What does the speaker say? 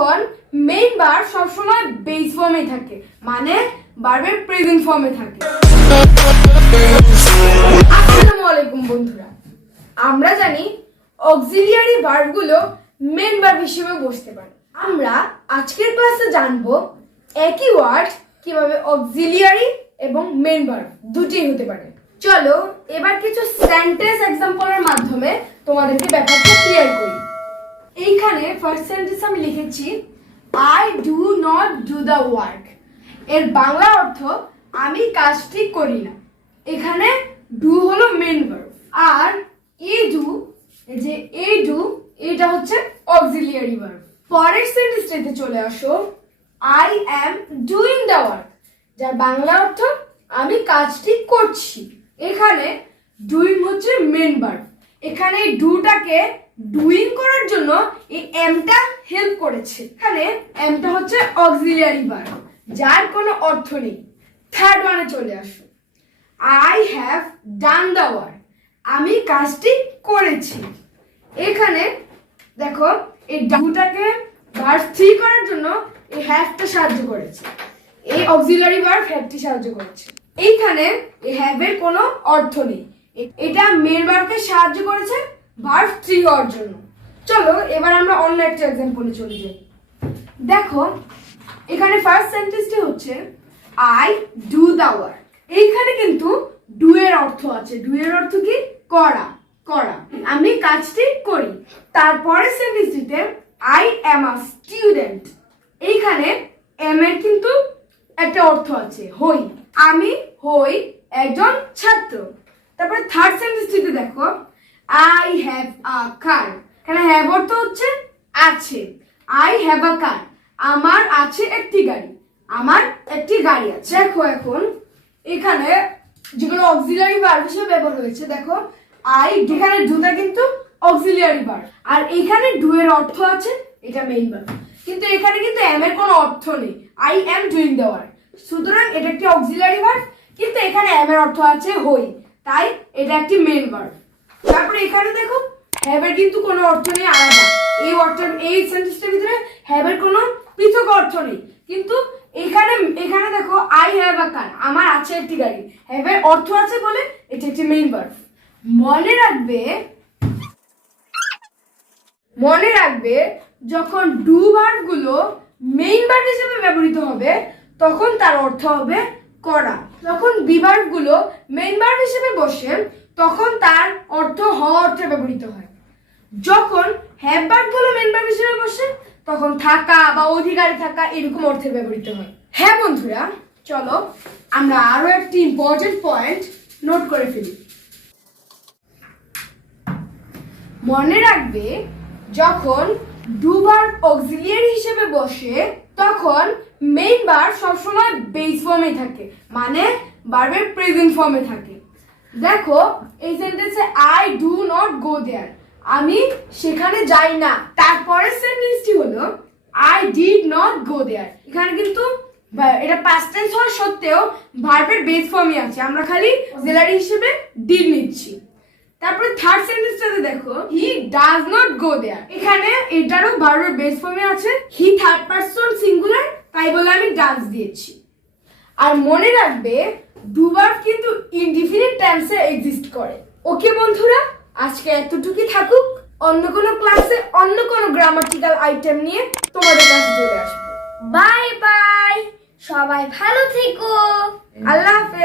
যখন main verb সবসময় base ফর্মে থাকে, মানে ভার্বের প্রেজেন্ট ফর্মে থাকে। আসসালামু আলাইকুম বন্ধুরা, আমরা জানি অক্সিলিয়ারি ভার্বগুলো মেইন ভার্ব হিসেবে বসতে পারে। আমরা আজকের ক্লাসে জানবো একই ওয়ার্ড কিভাবে অক্সিলিয়ারি এবং মেইন ভার্ব দুটি হতে পারে। চলো এবার কিছু সেন্টেন্স এক্সাম্পলের মাধ্যমে তোমাদেরকে ব্যাপারটা ক্লিয়ার করি। এইখানে ফার্স্ট সেন্টেন্স আমি লিখেছি I do not do the work. এর বাংলা অর্থ আমি কাজটি করি না। এখানে ডু হলো মেইন ভার্ব, আর এই ডু এটা হচ্ছে অক্সিলিয়ারি ভার্ব। পরের সেন্টেন্সটাতে চলে আসো, I am doing the work, যার বাংলা অর্থ আমি কাজটি করছি। এখানে ডুইং হচ্ছে মেইন ভার্ব। এখানে ডুটাকে ডুইং করার জন্য এই এমটা হেল্প করেছে। এখানে এমটা হচ্ছে অক্সিলিয়ারি ভার্ব, যার কোনো অর্থ নেই। থার্ড ওয়ানে চলে আসো, I have done the work, আমি কাজটি করেছি। এখানে দেখো এই ডুটাকে ভার্ব 3 করার জন্য এই হ্যাভটা সাহায্য করেছে, এই অক্সিলিয়ারি ভার্ব হ্যাভটি সাহায্য করেছে। এইখানে এই হ্যাভের কোনো অর্থ নেই, এটা মেইন ভার্বকে সাহায্য করেছে ভার্ব 3 হওয়ার জন্য। চলো এবার আমরা অন্য একটা এক্সাম্পলে চলে যাই। দেখো এখানে ফার্স্ট সেন্টেন্সটি হচ্ছে আই ডু দ্য ওয়ার্ক। এইখানে কিন্তু ডু এর অর্থ আছে। ডু এর অর্থ কি? করা, করা, আমি কাজটি করি। তারপরের সেন্টেন্সটিতে আই অ্যাম আ স্টুডেন্ট। এইখানে এম এর কিন্তু একটা অর্থ আছে, হই, আমি হই একজন ছাত্র। তারপরে থার্ড সেন্টেন্সটিতে দেখো আই হ্যাভ আ কার। এখানে হ্যাভ অর্থ হচ্ছে আছে। আই হ্যাভ আ কার, আমার আছে একটি গাড়ি, আমার একটি গাড়ি আছে। দেখো এখন এখানে যেগুলো অক্সিলিয়ারি ভার্ব হিসেবে ব্যবহার হয়েছে, দেখো আই, এখানে ডুটা কিন্তু অক্সিলিয়ারি ভার্ব, আর এখানে ডু এর অর্থ আছে, এটা মেইন ভার্ব। কিন্তু এখানে কিন্তু এম এর কোনো অর্থ নেই, I am doing the work. সুতরাং এটা একটি অক্সিলিয়ারি ভার্ব, কিন্তু এখানে এম এর অর্থ আছে হই, তাই এটা একটি মেইন ভার্ব। তারপরে এখানে দেখো হ্যাভ এর কিন্তু কোনো অর্থ নেই আলাদা। এই সেন্টেন্সটার ভিতরে হ্যাভ এর কোনো পৃথক অর্থ নেই, কিন্তু এখানে দেখো আই হ্যাভ আ কার, আমার আছে একটি গাড়ি, হ্যাভ এর অর্থ আছে বলে এটা একটি মেইন ভার্ব। মনে রাখবে যখন ডু ভার্বগুলো মেইন ভার্ব হিসেবে ব্যবহৃত হবে তখন তার অর্থ হবে করা। যখন বি ভার্বগুলো মেইন ভার্ব হিসেবে বসে তখন তার অর্থ হওয়া অর্থে ব্যবহৃত হয়। যখন হ্যাভ ভার্বগুলো মেইন ভার্ব হিসেবে বসে তখন থাকা বা অধিকারী থাকা এরকম অর্থে ব্যবহৃত হয়। হ্যাঁ বন্ধুরা, চলো আমরা আরো একটি ইম্পর্টেন্ট পয়েন্ট নোট করে ফেলি। মনে রাখবে যখন ডু ভার্ব অক্সিলিয়ারি হিসেবে বসে তখন মেইন ভার্ব সবসময় বেস ফর্মে থাকে, মানে ভার্বের প্রেজেন্ট ফর্মে থাকে। দেখো এই সেন্টেন্সে আই ডু নট গো দেয়ার, আমি সেখানে যাই না। তারপরের সেন্টেন্সটি হলো আই ডিড নট গো দেয়ার। এখানে কিন্তু এটা পাস্ট টেন্স হওয়া সত্ত্বেও ভার্বের বেস ফর্মই আছে, আমরা খালি অক্সিলিয়ারি হিসেবে ডিড নিচ্ছি। তারপরে থার্ড সেন্টেন্সটাতে দেখো হি ডাজ নট গো দেয়ার। এখানে এটারও ভার্বের বেস ফর্মে আছে, হি থার্ড পারসন সিঙ্গুলার, তাই বলে আমি ডাজ দিয়েছি। আর মনে রাখবে ডু ভার্ব কিন্তু ইনডিফিনিট টেন্সে এক্সিস্ট করে। ওকে বন্ধুরা, আজকে এতটুকুই থাকুক। অন্য কোনো ক্লাসে অন্য কোনো গ্রামাটিক্যাল আইটেম নিয়ে তোমাদের কাছে চলে আসবো। বাই বাই, সবাই ভালো থেকো। আল্লাহ হাফেজ।